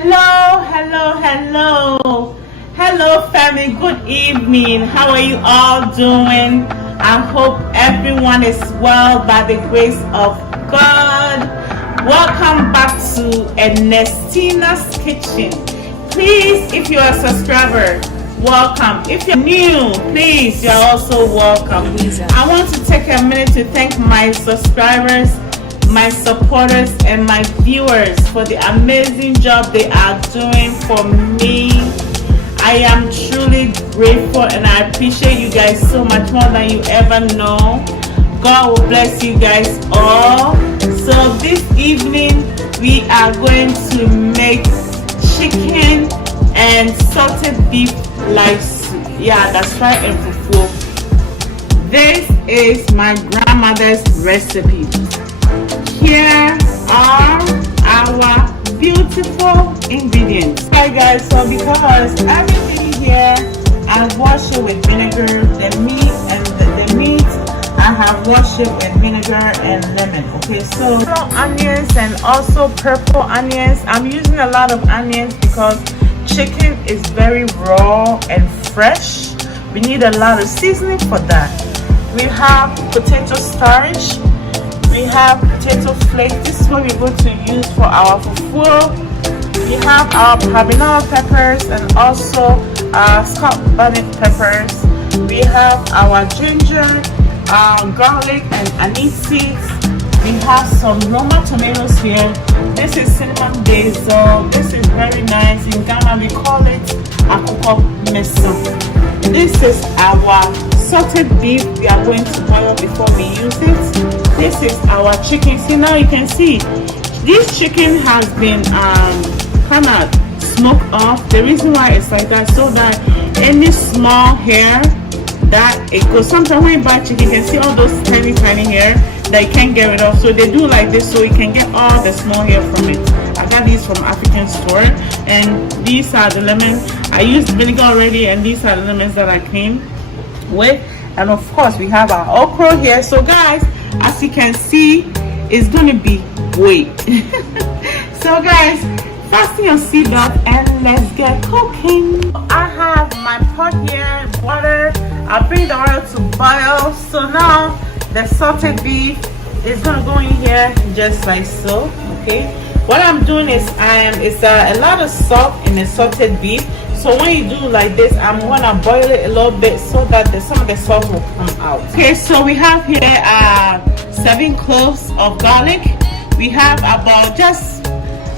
Hello, family. Good evening. How are you all doing? I hope everyone is well by the grace of God. Welcome back to Ernestina's Kitchen. Please, if you're a subscriber, welcome. If you're new, please, you're also welcome. I want to take a minute to thank my subscribers, my supporters, and my viewers for the amazing job they are doing for me. I am truly grateful and I appreciate you guys so much, more than you ever know. God will bless you guys all. So this evening we are going to make chicken and salted beef light soup. Yeah, that's right, and fufu. This is my grandmother's recipe. Here are our beautiful ingredients. Alright guys, so because everything here I wash it with vinegar, the meat I have washed it with vinegar and lemon. Okay, so onions and also purple onions. I'm using a lot of onions because chicken is very raw and fresh. We need a lot of seasoning for that. We have potato starch. We have potato flakes. This is what we're going to use for our fufu. We have our habanero peppers and also scotch bonnet peppers. We have our ginger, garlic, and anise seeds. We have some Roma tomatoes here. This is cinnamon basil. This is very nice. In Ghana, we call it akoko meso. This is our salted beef we are going to boil before we use it. This is our chicken. See, now you can see this chicken has been kind of smoked off. The reason why it's like that, so that any small hair that it goes. Sometimes when you buy chicken, you can see all those tiny hair that you can't get rid of. So they do like this so you can get all the small hair from it. I got these from African store, and these are the lemon. I used vinegar already, and these are the lemons that I came with. And of course we have our okra here. So guys, as you can see, it's gonna be weight. So guys, fasten your seatbelt and let's get cooking. I have my pot here, water. I'll bring the oil to boil. So now the salted beef is gonna go in here just like so. Okay, what I'm doing is it's a lot of salt in the salted beef. So when you do like this, I'm gonna boil it a little bit so that some of the salt will come out. Okay, so we have here 7 cloves of garlic. We have about just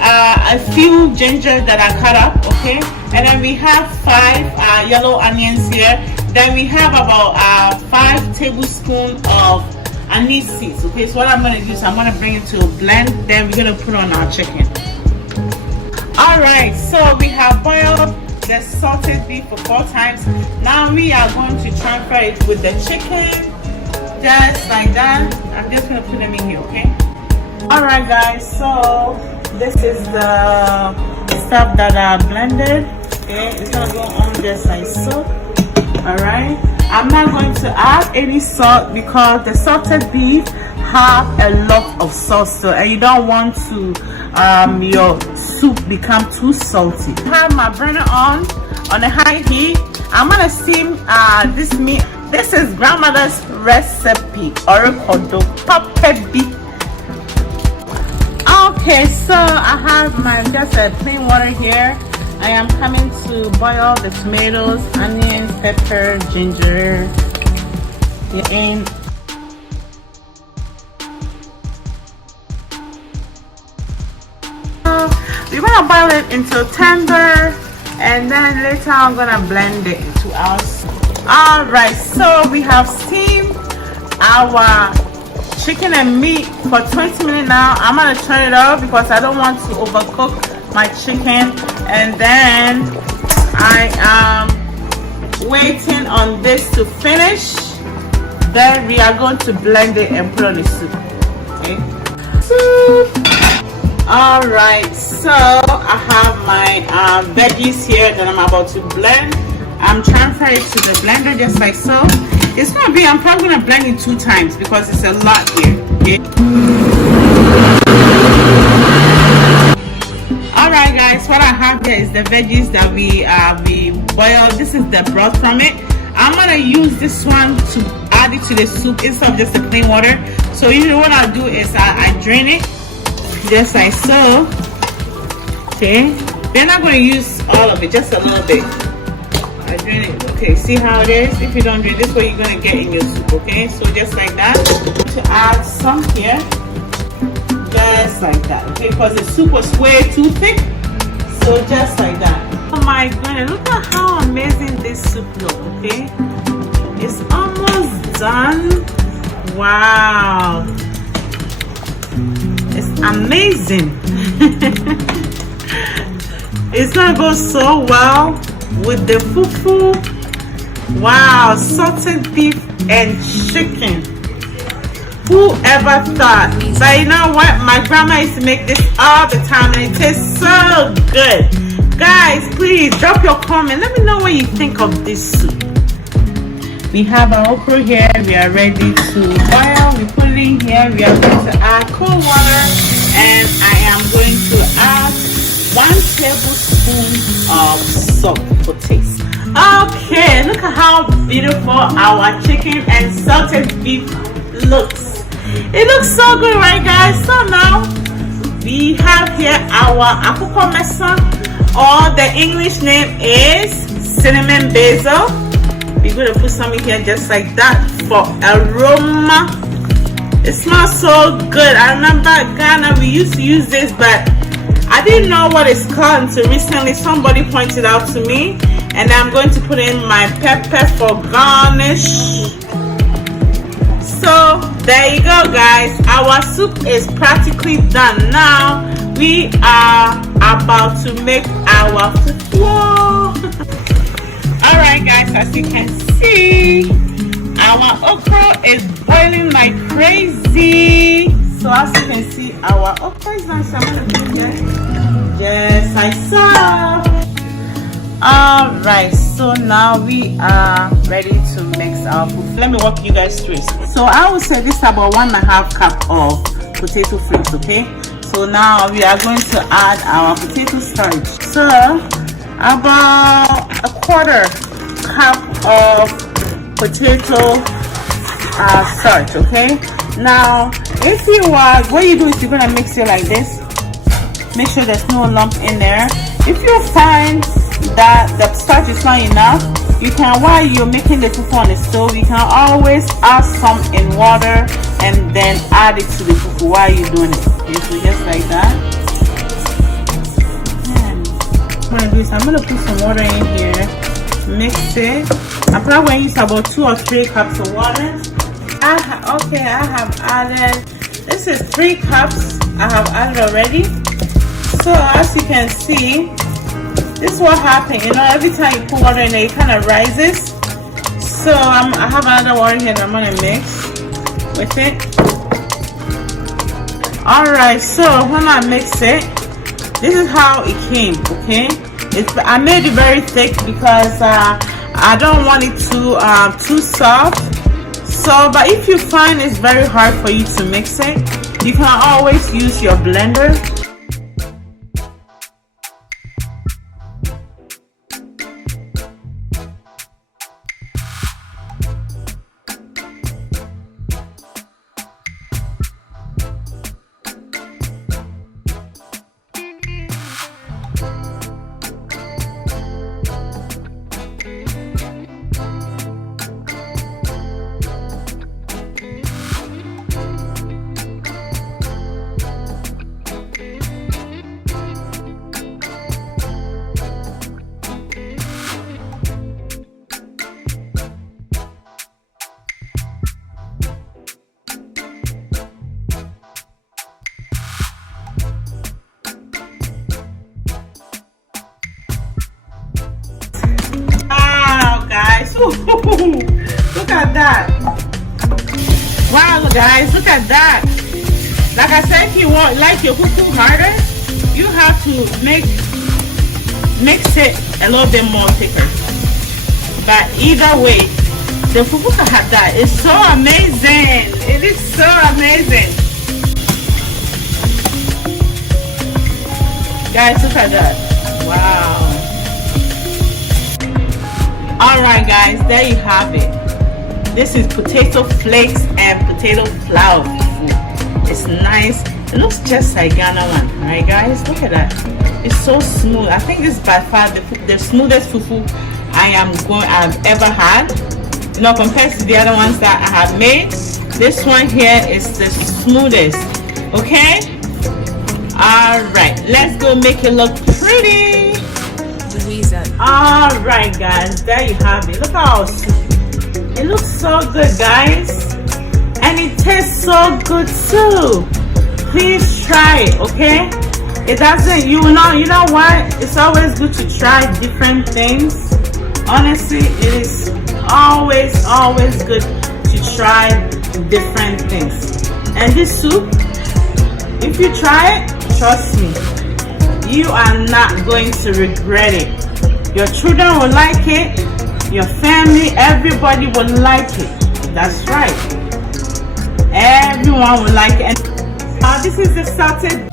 a few ginger that I cut up. Okay, and then we have 5 yellow onions here. Then we have about 5 tablespoons of anise seeds. Okay, so what I'm gonna do is I'm gonna bring it to a blend. Then we're gonna put on our chicken. All right, so we have boiled the salted beef for 4 times. Now we are going to transfer it with the chicken, just like that. I'm just gonna put them in here, okay? All right, guys. So this is the stuff that I blended. Okay, it's gonna go on just like so. All right. I'm not going to add any salt because the salted beef have a lot of salt still, and you don't want to your soup become too salty. I have my burner on a high heat. I'm gonna steam this meat. This is grandmother's recipe, oricodo puppet beef. Okay, so I have my just a plain water here. I am coming to boil the tomatoes, onions, pepper, ginger, and we're gonna boil it until tender, and then later I'm gonna blend it into our soup. All right, so we have steamed our chicken and meat for 20 minutes now. I'm gonna turn it off because I don't want to overcook my chicken, and then I am waiting on this to finish. Then we are going to blend it and put on the soup. Okay. All right, so I have my veggies here that I'm about to blend. I'm transferring it to the blender just like so. It's gonna be, I'm probably gonna blend it 2 times because it's a lot here. Okay. All right, guys. guys, what I have here is the veggies that we boiled. This is the broth from it. I'm gonna use this one to add it to the soup instead of just the plain water. So usually what I'll do is I drain it just like so. Okay, we're not going to use all of it, just a little bit. I drain it. Okay, see how it is? If you don't drain, this is what you're going to get in your soup. Okay, so just like that. To add some here, just like that. Okay, because the soup was way too thick, so just like that. Oh my goodness, look at how amazing this soup looks. Okay, it's almost done. Wow, it's amazing. It's gonna go so well with the fufu. Wow, salted beef and chicken. Whoever thought? But you know what? My grandma used to make this all the time and it tastes so good. Guys, please drop your comment. Let me know what you think of this soup. We have our okra here. We are ready to boil. We put it in here. We are going to add cold water and I am going to add 1 tablespoon of salt for taste. Okay, look at how beautiful our chicken and salted beef looks. It looks so good, right guys? So now we have here our akoko mesa, or the English name is cinnamon basil. We're going to put some in here just like that for aroma. It smells so good. I remember Ghana, we used to use this, but I didn't know what it's called until recently somebody pointed out to me, and I'm going to put in my pepper for garnish. So there you go guys, our soup is practically done. Now we are about to make our fufu. Alright guys, as you can see, our okra is boiling like crazy. So as you can see, our okra is nice. I'm gonna put it here. Yes, I saw. Alright, so now we are ready to mix our food. Let me walk you guys through it. So I would say this is about 1.5 cup of potato flakes, okay? So now we are going to add our potato starch. So about 1/4 cup of potato starch, okay? Now if you what you do is you're gonna mix it like this. Make sure there's no lump in there. If you find that the starch is not enough, you can, while you're making the fufu on the stove, you can always add some in water and then add it to the fufu while you're doing it. Okay, so just like that. I'm gonna do this. I'm gonna put some water in here, mix it. I'm probably going to use about 2 or 3 cups of water. I have added, this is 3 cups I have added already. So as you can see, this is what happens, you know, every time you put water in there, it kind of rises. So I have another water here that I'm going to mix with it. Alright, so when I mix it, this is how it came, okay? I made it very thick because I don't want it too soft. So, but if you find it's very hard for you to mix it, you can always use your blender. Look at that. Wow guys, look at that. Like I said, if you like your fufu harder, you have to mix it a little bit more thicker. But either way, the fufu that is so amazing. It is so amazing. Guys, look at that. Wow. Alright guys, there you have it. This is potato flakes and potato flour fufu. It's nice. It looks just like Ghana one, right guys? Look at that. It's so smooth. I think this is by far the smoothest fufu I've ever had. You know, compared to the other ones that I have made, this one here is the smoothest. Okay? Alright, let's go make it look pretty. Alright guys, there you have it. Look how it looks so good, guys, and it tastes so good too. Please try it, okay? It doesn't, you know what, it's always good to try different things. Honestly, it is always good to try different things. And this soup, if you try it, trust me, you are not going to regret it. Your children will like it, your family, everybody will like it. That's right, everyone will like it. And this is the salted